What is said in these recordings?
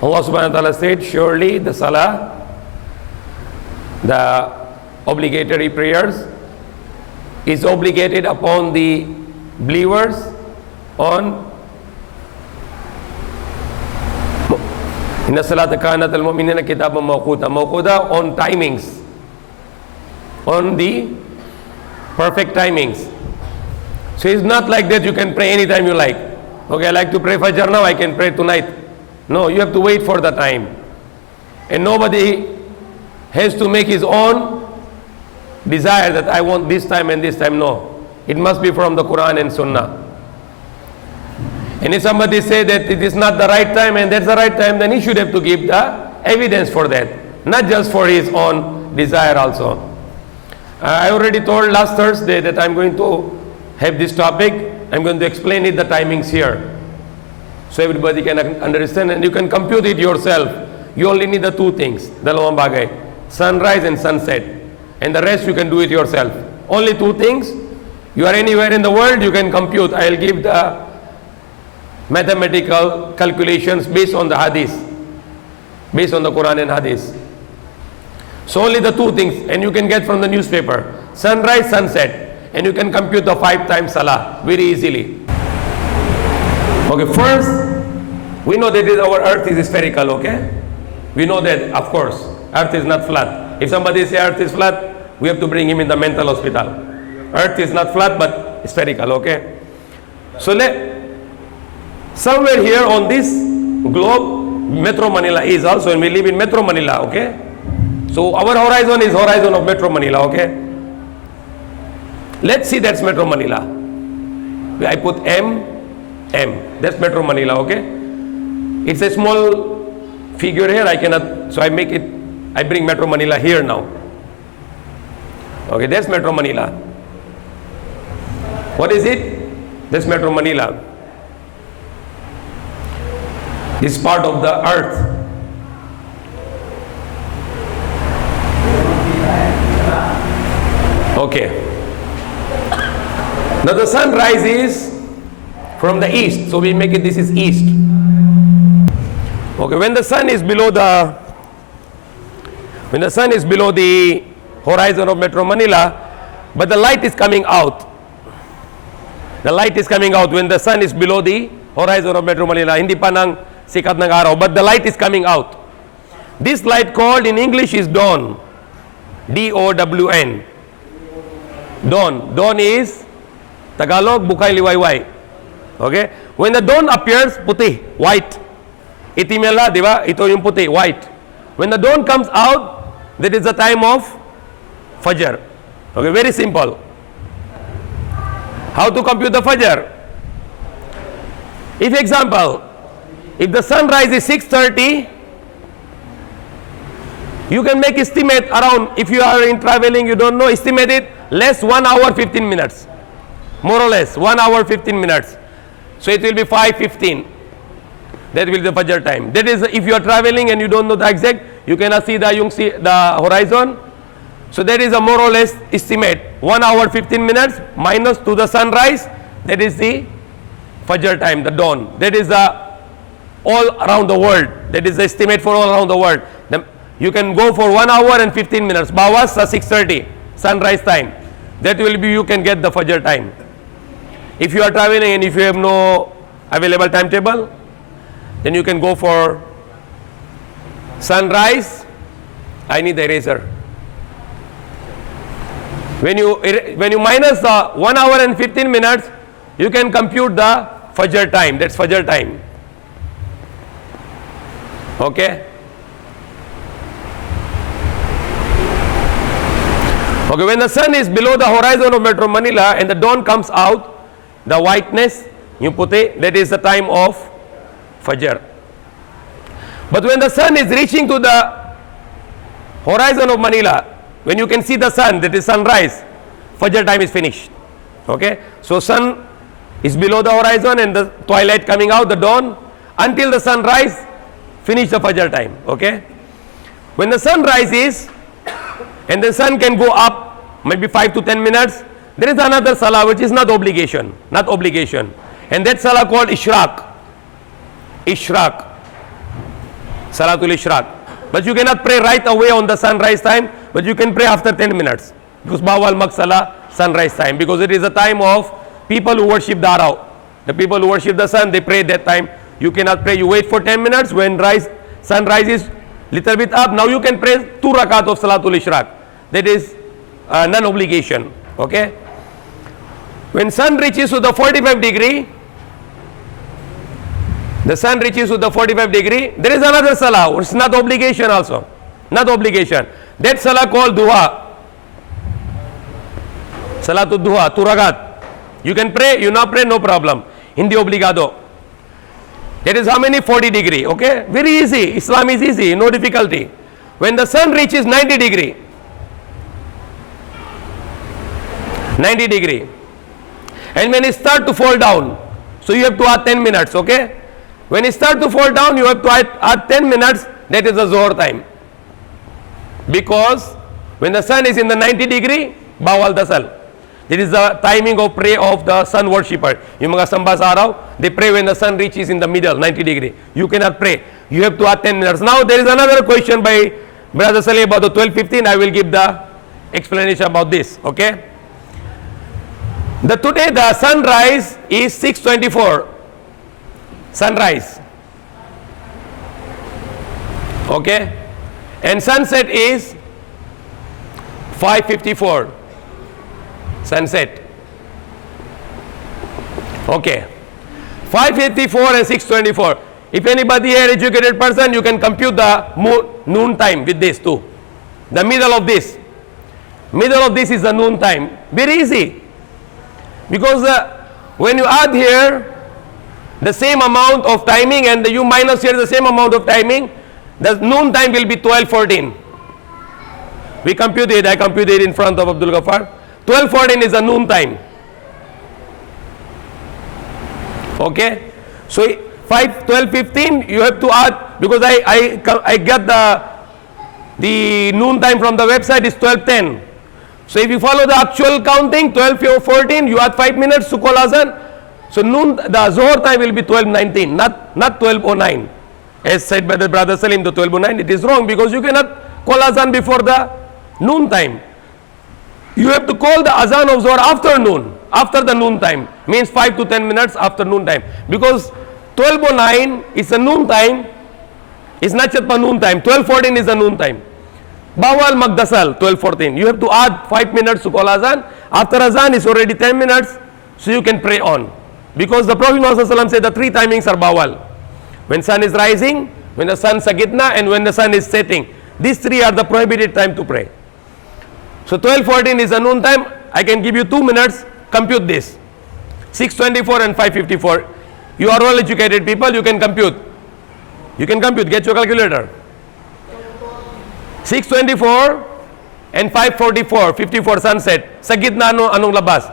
Allah subhanahu wa ta'ala said, surely the salah, the obligatory prayers, is obligated upon the believers on Inna salata kanat al-mu'minina kitaban mawquta on timings, on the perfect timings. So it's not like that you can pray anytime you like. Okay, I like to pray Fajr now, I can pray tonight. No, you have to wait for the time. And nobody has to make his own desire that I want this time and this time. No, it must be from the Quran and Sunnah. And if somebody say that it is not the right time and that's the right time, then he should have to give the evidence for that, not just for his own desire also. I already told last Thursday that I'm going to have this topic. I'm going to explain it, the timings here, so everybody can understand and you can compute it yourself. You only need the two things, dalawang bagay, sunrise and sunset, and the rest you can do it yourself. Only two things. You are anywhere in the world, you can compute. I'll give the mathematical calculations based on the hadith, based on the Quran and hadith. So only the two things, and you can get from the newspaper, sunrise, sunset, and you can compute the 5 times salah very easily. Okay, first, we know that our earth is spherical, okay? We know that, of course, earth is not flat. If somebody say earth is flat, we have to bring him in the mental hospital. Earth is not flat but spherical, okay? So somewhere here on this globe, Metro Manila is also, and we live in Metro Manila, okay? So our horizon is horizon of Metro Manila, okay? Let's see, that's Metro Manila. I put M, that's Metro Manila, okay? It's a small figure here, I cannot, so I bring Metro Manila here now. Okay, that's Metro Manila. What is it? That's Metro Manila. This part of the earth. Okay. Now the sun rises from the east, so we make it, this is east. Okay, when the sun is below the horizon of Metro Manila, but the light is coming out. The light is coming out when the sun is below the horizon of Metro Manila. Hindi pa nang sikat ng araw, but the light is coming out. This light called in English is dawn. D-O-W-N. Dawn. Dawn is Tagalog, bukay liwayway. Okay? When the dawn appears, puti, white. Itim yan la, di ba? Ito yung puti, white. When the dawn comes out, that is the time of Fajr. Okay, very simple. How to compute the Fajr? If example, if the sunrise is 6:30, you can make estimate around, if you are in traveling, you don't know, estimate it, less 1 hour 15 minutes. More or less, 1 hour 15 minutes. So it will be 5:15. That will be the Fajr time. That is, if you are traveling and you don't know the exact, you cannot see the horizon. So that is a more or less estimate. 1 hour 15 minutes minus to the sunrise, that is the Fajr time, the dawn. That is the all around the world. That is the estimate for all around the world. You can go for 1 hour and 15 minutes. Bawas sa 6:30, sunrise time. That will be, you can get the Fajr time. If you are traveling and if you have no available timetable, then you can go for sunrise. I need the eraser. When you minus the 1 hour and 15 minutes, you can compute the Fajr time. That's Fajr time. Okay? Okay, when the sun is below the horizon of Metro Manila and the dawn comes out, the whiteness, yung puti, that is the time of Fajr. But when the sun is reaching to the horizon of Manila, when you can see the sun, that is sunrise, Fajr time is finished. Okay? So sun is below the horizon and the twilight coming out, the dawn, until the sunrise, finish the Fajr time. Okay? When the sun rises, and the sun can go up, maybe 5 to 10 minutes, there is another salah which is not obligation. And that salah called Ishraq. Ishraq. Salatul Ishraq. But you cannot pray right away on the sunrise time, but you can pray after 10 minutes. Because bawal magsala sunrise time, because it is a time of people who worship the araw. The people who worship the sun, they pray that time. You cannot pray. You wait for 10 minutes. When sun rises little bit up, now you can pray 2 rakat of Salatul Ishraq. That is non-obligation. Okay? When sun reaches to the 45 degree, the sun reaches to the 45 degree, there is another salah. It's not obligation also. Not obligation. That salah called duha. Salatul duha, 2 rakat. You can pray, you not pray, no problem. Hindi obligado. That is how many? 40 degree. Okay? Very easy. Islam is easy, no difficulty. When the sun reaches 90 degree, 90 degree, and when it start to fall down, so you have to add 10 minutes. Okay? When it start to fall down, you have to add 10 minutes. That is the Zohar time. Because when the sun is in the 90 degree, bawal dasal. That is the timing of prayer of the sun worshipper. Yung mga samba sa araw, they pray when the sun reaches in the middle, 90 degree. You cannot pray. You have to add 10 minutes. Now there is another question by Brother Saleh about the 12:15. I will give the explanation about this. Okay? Today the sunrise is 6:24. Sunrise. Okay? And sunset is 5:54. Sunset. Okay. 5:54 and 6:24. If anybody here educated person, you can compute the noon time with this too. The middle of this. Middle of this is the noon time. Very easy. Because when you add here the same amount of timing and you minus here the same amount of timing, the noon time will be 12:14. We computed, I computed in front of Abdul Ghaffar. 12:14 is a noon time. Okay? So 12:15 you have to add, because I get the noon time from the website is 12:10. So if you follow the actual counting, 12:14, you add 5 minutes to call azan. So noon, the Zohar time will be 12:19, not 12:09. As said by the Brother Salim, the 12:09, it is wrong, because you cannot call azan before the noon time. You have to call the azan of Zohar after noon, after the noon time. Means 5 to 10 minutes after noon time. Because 12:09 is a noon time, it's not just a noon time. 12:14 is a noon time. Bawal magdasal, 12:14. You have to add 5 minutes to call azan. After azan is already 10 minutes, so you can pray on. Because the Prophet ﷺ said the 3 timings are bawal. When sun is rising, when the sun sagitna, and when the sun is setting. These 3 are the prohibited time to pray. So 12:14 is a noon time. I can give you 2 minutes, compute this. 6:24 and 5:54. You are all educated people, you can compute. You can compute, get your calculator. 6:24 and 5:44, 54 sunset. Sagit na anong labas?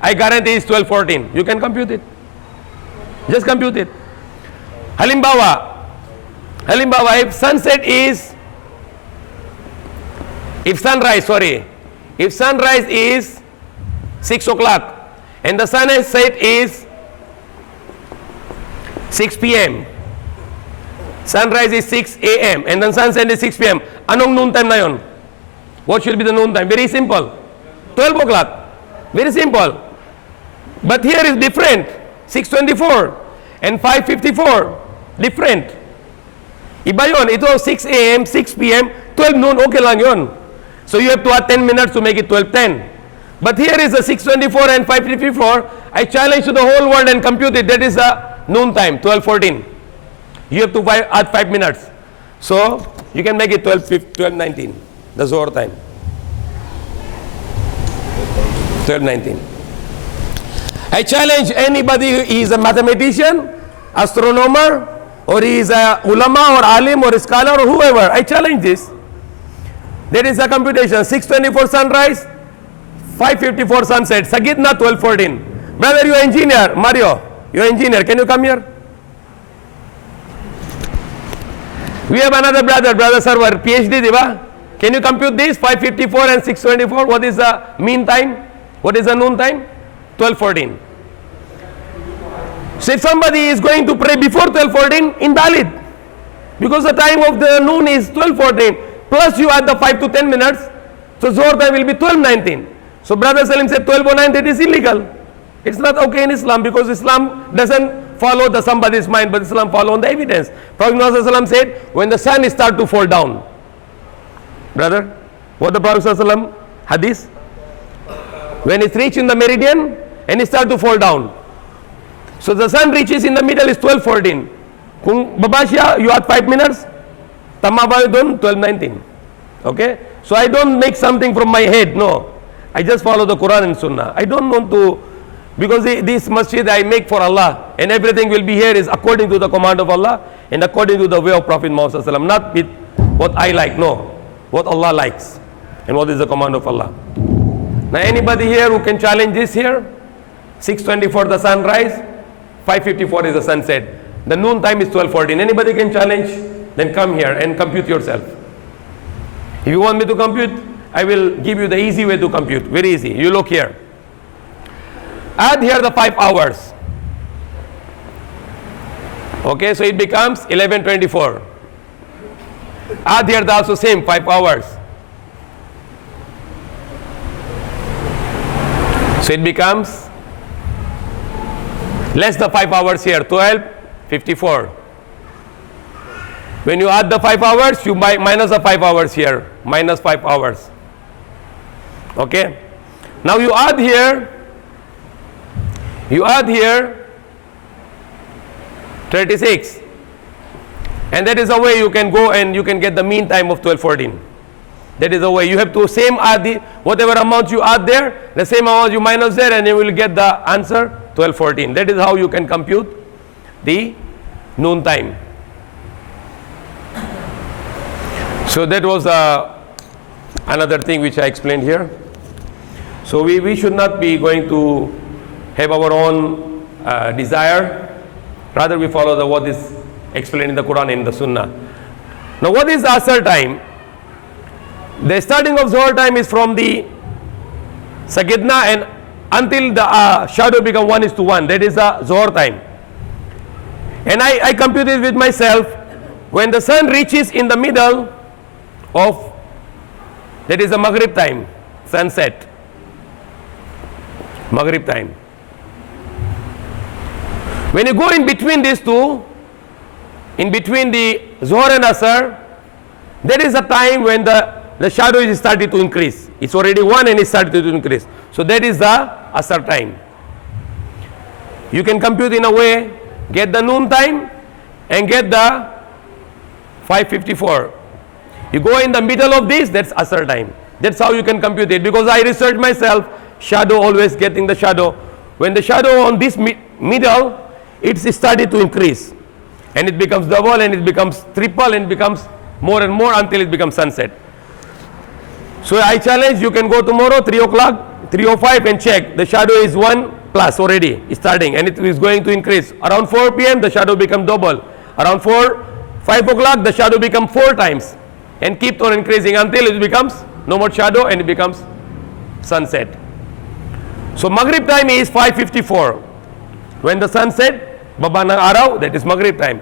I guarantee it's 12:14. You can compute it. Just compute it. Halimbawa, if sunset is, if sunrise is 6 o'clock and the sunset is 6 p.m. Sunrise is 6 a.m. and then sunset is 6 p.m. Anong noon time na yon? What should be the noon time? Very simple. 12 o'clock. Very simple. But here is different. 6:24 and 5:54. Different. Iba yon. Ito 6 a.m., 6 p.m., 12 noon, okay lang yon. So you have to add 10 minutes to make it 12:10. But here is a 6:24 and 5:54. I challenge to the whole world and compute it. That is the noon time, 12:14. You have to add 5 minutes. So you can make it 12:19. The Zohar time. 12:19. I challenge anybody who is a mathematician, astronomer, or he is a ulama or alim or a scholar or whoever. I challenge this. There is a computation. 6:24 sunrise, 5:54 sunset. Sagit na 12:14. Brother, you are engineer. Mario, you are engineer. Can you come here? We have another brother, Brother Sarwar, PhD, diba? Can you compute this? 5:54 and 6:24. What is the mean time? What is the noon time? 12:14. So if somebody is going to pray before 12:14, invalid. Because the time of the noon is 12:14, plus you add the 5 to 10 minutes, so Zohar time will be 12:19. So Brother Salim said 12:09, that is illegal. It's not okay in Islam, because Islam doesn't follow the somebody's mind, but Islam follow on the evidence. Prophet Muhammad said, when the sun start to fall down, brother, what the Prophet hadith? When it's reached in the meridian and it start to fall down. So the sun reaches in the middle is 12:14. Kung babasya, you add 5 minutes, tama ba yun? 12:19. Okay? So I don't make something from my head, no. I just follow the Quran and Sunnah. I don't want to, because this masjid I make for Allah, and everything will be here is according to the command of Allah and according to the way of Prophet Muhammad sallallahu alaihi wasallam, not with what I like, no. What Allah likes and what is the command of Allah. Now anybody here who can challenge this here? 6:24 the sunrise, 5:54 is the sunset. The noon time is 12:14. Anybody can challenge? Then come here and compute yourself. If you want me to compute, I will give you the easy way to compute. Very easy. You look here. Add here the 5 hours. Okay, so it becomes 11:24. Add here the also same 5 hours. So it becomes less the 5 hours here, 12:54. When you add the 5 hours, you minus the 5 hours here, minus 5 hours. Okay. Now you add here 36. And that is the way you can go and you can get the mean time of 12:14. That is the way. You have to same add the whatever amount you add there, the same amount you minus there, and you will get the answer 12:14. That is how you can compute the noon time. So that was another thing which I explained here. So we should not be going to have our own desire. Rather we follow what is explained in the Quran and in the Sunnah. Now what is Asr time? The starting of Zohar time is from the Sagidna and until the shadow become 1:1. That is the Zohar time. And I computed with myself, when the sun reaches in the middle of, that is the Maghrib time, sunset. Maghrib time. When you go in between these two, in between the Zohar and Asr, that is the time when the shadow is started to increase. It's already 1 and it started to increase. So that is the Asr time. You can compute in a way, get the noon time and get the 5:54. You go in the middle of this, that's Asr time. That's how you can compute it, because I researched myself, shadow always getting the shadow. When the shadow on this middle, it's started to increase. And it becomes double and it becomes triple and it becomes more and more until it becomes sunset. So I challenge, you can go tomorrow 3 o'clock, 3:05 and check. The shadow is 1 plus already starting and it is going to increase. Around 4 p.m. the shadow becomes double. Around 5 o'clock the shadow becomes 4 times and keep on increasing until it becomes no more shadow and it becomes sunset. So Maghrib time is 5:54. When the sun set, baba ng araw, that is Maghrib time.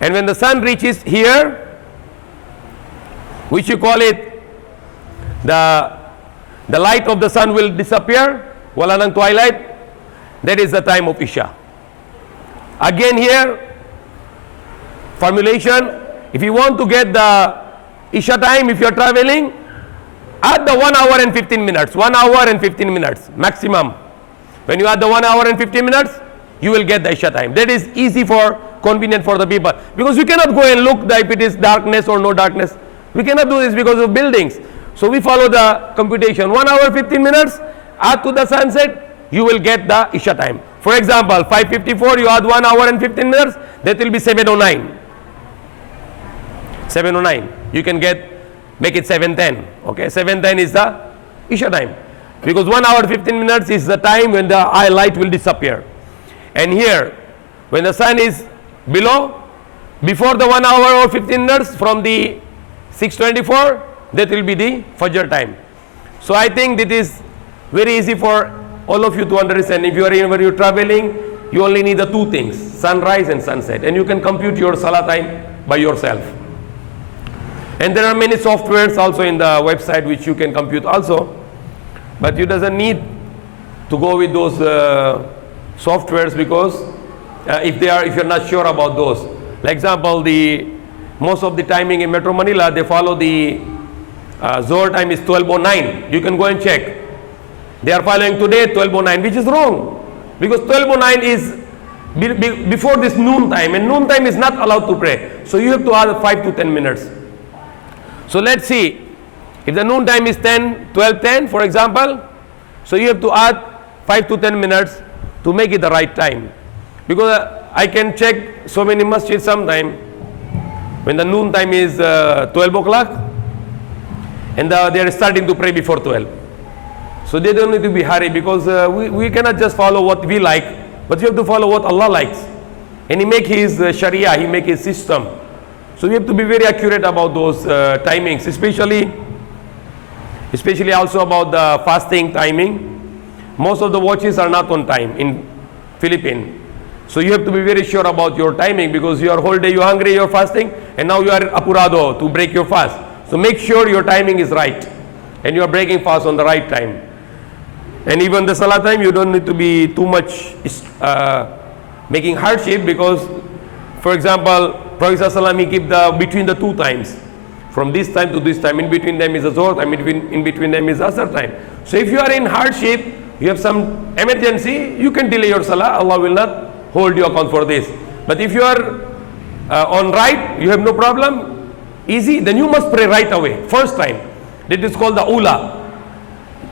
And when the sun reaches here, which you call it, the light of the sun will disappear, wala ng twilight, that is the time of Isha. Again here, formulation, if you want to get the Isha time, if you are traveling, add the 1 hour and 15 minutes, 1 hour and 15 minutes maximum. When you add the 1 hour and 15 minutes, you will get the Isha time. That is easy for, convenient for the people. Because we cannot go and look if it is darkness or no darkness. We cannot do this because of buildings. So we follow the computation. 1 hour 15 minutes, add to the sunset, you will get the Isha time. For example, 5:54, you add 1 hour and 15 minutes, that will be 7:09. 7:09. You can make it 7:10. Okay, 7:10 is the Isha time. Because 1 hour 15 minutes is the time when the eye light will disappear. And here, when the sun is below, before the 1 hour or 15 minutes from the 6:24, that will be the Fajr time. So I think that is very easy for all of you to understand. If you are whenever you're traveling, you only need the 2 things, sunrise and sunset. And you can compute your Salah time by yourself. And there are many softwares also in the website which you can compute also, but you doesn't need to go with those softwares, because if you're not sure about those. Like example, most of the timing in Metro Manila, they follow the Zohar time is 12:09. You can go and check. They are following today 12:09, which is wrong, because 12:09 is before this noon time, and noon time is not allowed to pray. So you have to add 5 to 10 minutes. So let's see, if the noon time is 12:10 for example, so you have to add 5 to 10 minutes to make it the right time. Because I can check so many masjids sometime when the noon time is 12 o'clock and they are starting to pray before 12. So they don't need to be hurried, because we cannot just follow what we like, but you have to follow what Allah likes. And He make His Sharia, He make His system. So we have to be very accurate about those timings, especially also about the fasting timing. Most of the watches are not on time in Philippines. So you have to be very sure about your timing, because you are whole day, you're hungry, you're fasting, and now you are apurado to break your fast. So make sure your timing is right, and you are breaking fast on the right time. And even the salah time, you don't need to be too much making hardship, because, for example, Prophet ﷺ, he keep between the two times, from this time to this time. In between them is a Zohar time, in between them is Asr time. So if you are in hardship, you have some emergency, you can delay your salah. Allah will not hold you account for this. But if you are on right, you have no problem, easy, then you must pray right away, first time. That is called the ula.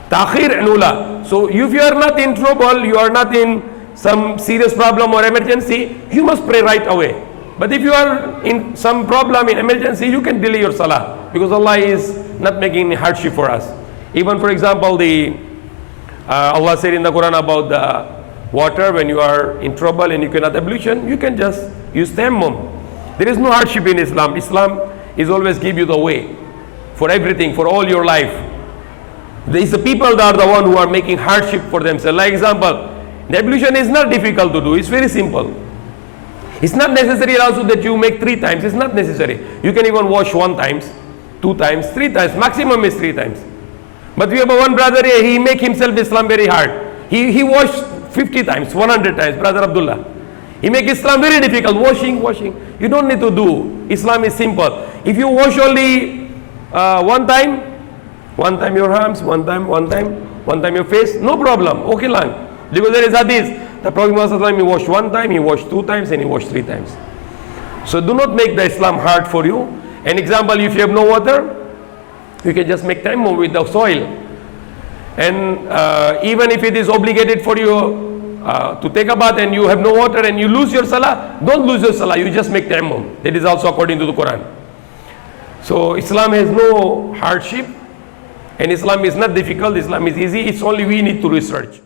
Ta'khir and ula. So if you are not in trouble, you are not in some serious problem or emergency, you must pray right away. But if you are in some problem, in emergency, you can delay your salah, because Allah is not making any hardship for us. Even for example, Allah said in the Quran about the water, when you are in trouble and you cannot ablution, you can just use tayammum. There is no hardship in Islam. Islam is always give you the way for everything, for all your life. There is the people that are the one who are making hardship for themselves. Like example, the ablution is not difficult to do. It's very simple. It's not necessary also that you make 3 times. It's not necessary. You can even wash 1 times, 2 times, 3 times. Maximum is 3 times. But we have one brother here, he make himself Islam very hard. He washed 50 times, 100 times, Brother Abdullah. He make Islam very difficult, washing. You don't need to do. Islam is simple. If you wash only 1 time your hands, one time your face, no problem, okay lang. Because there is hadith, the Prophet Muhammad, he washed 1 time, he washed 2 times, and he washed 3 times. So do not make the Islam hard for you. An example, if you have no water, you can just make tayammum with the soil. And even if it is obligated for you to take a bath and you have no water and you lose your salah, don't lose your salah, you just make tayammum. That is also according to the Quran. So Islam has no hardship, and Islam is not difficult, Islam is easy. It's only we need to research.